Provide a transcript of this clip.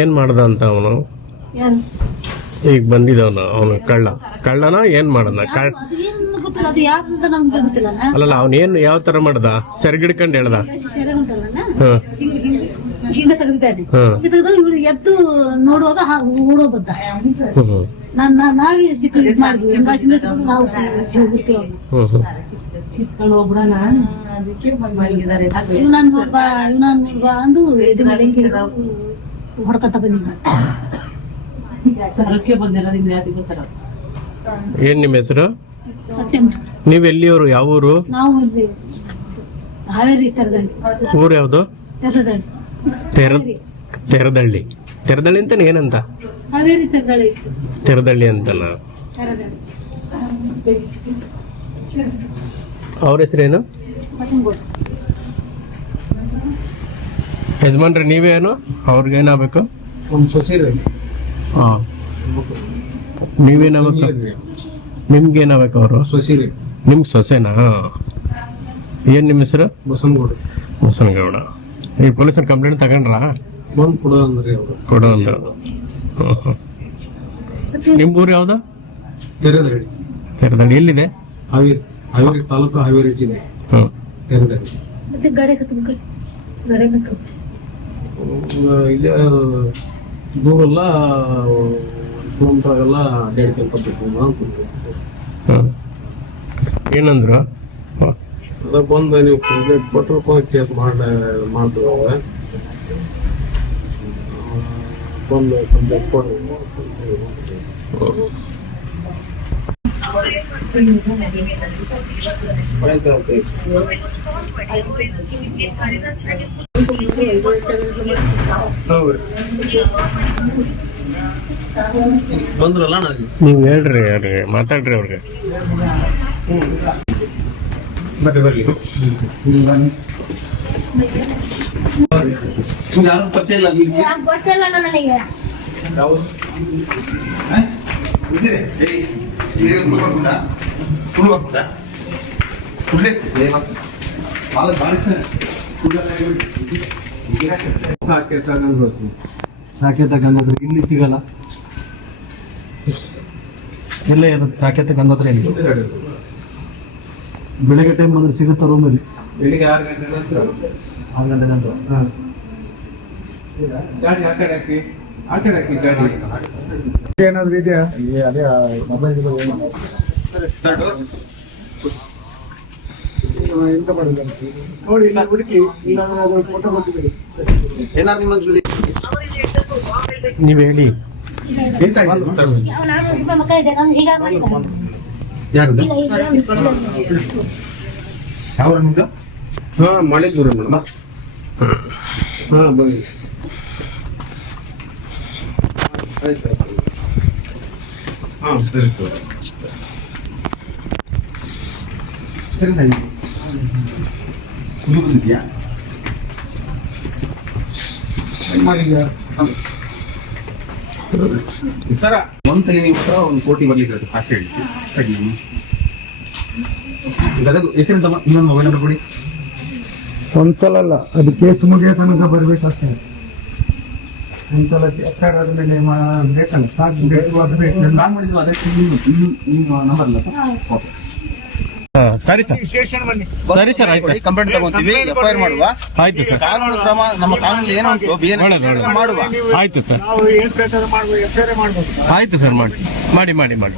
ಏನ್ ಮಾಡ್ದ ಅಂತ ಅವನು? ಯಾರು ಈಗ ಬಂದಿದ್ದವನು ಅವನು ಕಳ್ಳನ ಏನ್ ಮಾಡನ? ಅದೇನು ಗೊತ್ತಿಲ್ಲ, ಅದು ಯಾರು ಅಂತ ನಮ್ಗೆ ಗೊತ್ತಿಲ್ಲ. ಅಲ್ಲಲ್ಲ ಅವನೇನು ಯಾವ ತರ ಮಾಡ್ದ? ಸೆರಗಿಡ್ಕೊಂಡು ಹೇಳ್ದ? ಸೆರೆ ಉಂಟಲ್ಲ, ಹ್ಮ್ ಹಿಂಗ ತೆಗೆದಿದ್ದಾನೆ. ತೆಗೆದು ಇವಳು ಎದ್ದು ನೋಡುವಾಗ ಓಡೋದದ್ದ. ನಾವೇ ಸಿಕ್ಕ ಇದು ಮಾಡಿದ್ವಿ, ಹಿಂಗಾಸಿಂದ ಸಿಕ್ಕು ನಾವು ಸಿಗ್ಬಿಡ್ತೀವಿ. ಇವನನ್ ನೋಡ್ಬಾ ಅಂದು ಎದ್ದು ಮೇಲೆ ಹಿಂಗೆ ಹೊಡ್ಕತ್ತ ಬಂದಿದ್ದ. ಏನ್ ನಿಮ್ಮ ಹೆಸರು? ಸೆಪ್ಟೆಂಬರ್. ನೀವ್ ಎಲ್ಲಿಯವರು? ಯಾವ ಊರು? ನಾವು ಹಾವೇರಿ ತೆರದಳ್ಳಿ. ಊರು ಯಾವ್ದು? ತೆರದಳ್ಳಿ. ತೆರದಳ್ಳಿ. ತೆರದಳ್ಳಿ ಅಂತ ಏನಂತ? ಹಾವೇರಿ ತೆರದಳ್ಳಿ. ತೆರದಳ್ಳಿ ಅಂತನ? ತೆರದಳ್ಳಿ. ಅವ್ರ ಹೆಸರೇನು? ಬಸಂಗೋಡ್. ಯಜಮಾನ್ರಿ ನೀವೇನು? ಅವ್ರಿಗೇನಾಗಬೇಕು? ಒಂದು ಸೊಸೆ ಹಾ, ನೀವೇನಾಗಬೇಕು? ನಿಮ್ಗೇನಾಗಬೇಕು? ಅವರು ಸೊಸೆ ನಿಮ್ ಸೊಸೆನಾ? ಏನ್ ನಿಮ್ಮ ಹೆಸರು? ಬಸನಗೌಡ. ಬಸನಗೌಡ. ಈ ಪೊಲೀಸರು ಕಂಪ್ಲೇಂಟ್ ತಗೊಂಡ್ರ? ಬಂದು ಕೊಡೋ ಅಂದ್ರಿ ಅವರು. ಕೊಡೋ ಅಂದ್ರು. ನಿಮ್ ಊರು ಯಾವ್ದು? ತೆರದಳ್ಳಿ. ತೆರದಳ್ಳಿ ಎಲ್ಲಿದೆ? ಹಾವೇರಿ ತಾಲೂಕು, ಹಾವೇರಿ ಜಿಲ್ಲೆ, ತೆರದಳ್ಳಿ. ಮತ್ತೆ ಗಾಡಿ ಇಲ್ಲೇ ದೂರೆಲ್ಲ ಕಿಲೋಮೀಟರ್ಗೆಲ್ಲ ಅಡ್ಡಾಡ್ಕೊಂತ ಬರ್ತೀವಿ ಅಂತ. ಏನಂದ್ರು? ಅದ ಬಂದು ನೀವು ಕಂಪ್ಲೇಂಟ್ ಕೊಟ್ಟರು ಕೇಸ್ ಮಾಡ್ತೀವಿ. ಅವಾಗ ಬಂದು ಕಂಪ್ಲೇಂಟ್ ಕೊಡ್ರಿ. ಬಂದ್ರಲ್ಲ ನೀವ್ ಹೇಳ್ರಿ ಅವ್ರಿಗೆ, ಮಾತಾಡ್ರಿ ಅವ್ರಿಗೆ. ಮತ್ತೆ ಬರ್ಲಿ. ಯಾರು ಪರಿಚಯ ಇಲ್ಲ ನಿಮ್ಗೆ? ಗೊತ್ತಿಲ್ಲ ನನಗೆ. ಸಾಕೇತ ಗಂಗೋತ್ರಿ ಇಲ್ಲಿ ಸಿಗಲ್ಲ. ಎಲ್ಲ ಇರುತ್ತೆ ಸಾಕೇತ ಗಂಗೋತ್ರಿ ಇಲ್ಲಿ. ಬೆಳಗ್ಗೆ ಟೈಮ್ ಬಂದ್ರೆ ಸಿಗುತ್ತಾ ರೂಮಲ್ಲಿ? ಬೆಳಿಗ್ಗೆ 6 ಗಂಟೆ ನಂತರ. 6 ಗಂಟೆ ನಂತರ. ಗಾಡಿ ಆ ಕಡೆ ಹಾಕಿ ಗಾಡಿ ಏನಾದ್ರು ಇದೆಯಾ? ಅದೇ ಮೊಬೈಲ್ ಎಂತ ಮಾಡಿಲ್ಲ ನೋಡಿ, ಇಲ್ಲ ಹುಡುಕಿ, ಇಲ್ಲ ಅದು ಫೋಟೋ ಕೊಟ್ಟಿದ್ದೀರಿ. ಏನಾದ್ರು ನಿಮ್ಮದು ನೀವ್ ಹೇಳಿ. ಯಾರದು? ಯಾವ ನಿಮ್ದು? ಮಾಡಿದ್ರು ಮೇಡಮ್. ಬನ್ನಿ. ಆಯ್ತು. ಸರಿ ಸರ್. ಇದೆಯಾ ಸರ ಒಂದ್ಸಲಿ ನಿಮ್ಮ ಹತ್ರ 1 ಕೋಟಿ ಬರ್ಲಿಕ್ಕೆ ಫಾಸ್ಟ್ ಹೇಳಿ. ಹೆಸರಿಂತ ಇನ್ನೊಂದು ಮೊಬೈಲ್ ನಂಬರ್ ಕೊಡಿ. ಒಂದ್ಸಲ ಅಲ್ಲ, ಅದು ಕೇಸ್ ಮುಗಿಯೋ ತನಕ ಬರ್ಬೇಕಾಗ್ತದೆ. ಒಂದ್ಸಲ ಎಫ್ಐಆರ್ ಆದ್ಮೇಲೆ ಬೇಕಲ್ಲ, ಸಾಕು ಬೇಕು ಅದು ಬೇಕು. ನಾನು ಮಾಡಿದ್ದು ಅದಕ್ಕೆ ನಿಮ್ಮ ನಂಬರ್ ಇಲ್ಲ ಸರ್? ಸರಿ ಸರ್, ಸರಿ ಸರ್, ಆಯ್ತು. ಕಂಪ್ಲೇಂಟ್ ತಗೊಂತೀವಿ, ಎಫ್ಐಆರ್ ಮಾಡುವ. ಆಯ್ತು ಸರ್. ಕಾನೂನು ಕ್ರಮ ನಮ್ಮ ಕಾನೂನು ಏನು ಮಾಡುವ. ಆಯ್ತು ಸರ್, ನಾವು ಏನ್ ಬೇಕಾದ್ರೂ ಮಾಡ್ಬೋದು, ಎಫ್ಐಆರ್ ಮಾಡ್ಬೋದು. ಆಯ್ತು ಸರ್, ಮಾಡಿ ಮಾಡಿ ಮಾಡಿ ಮಾಡಿ.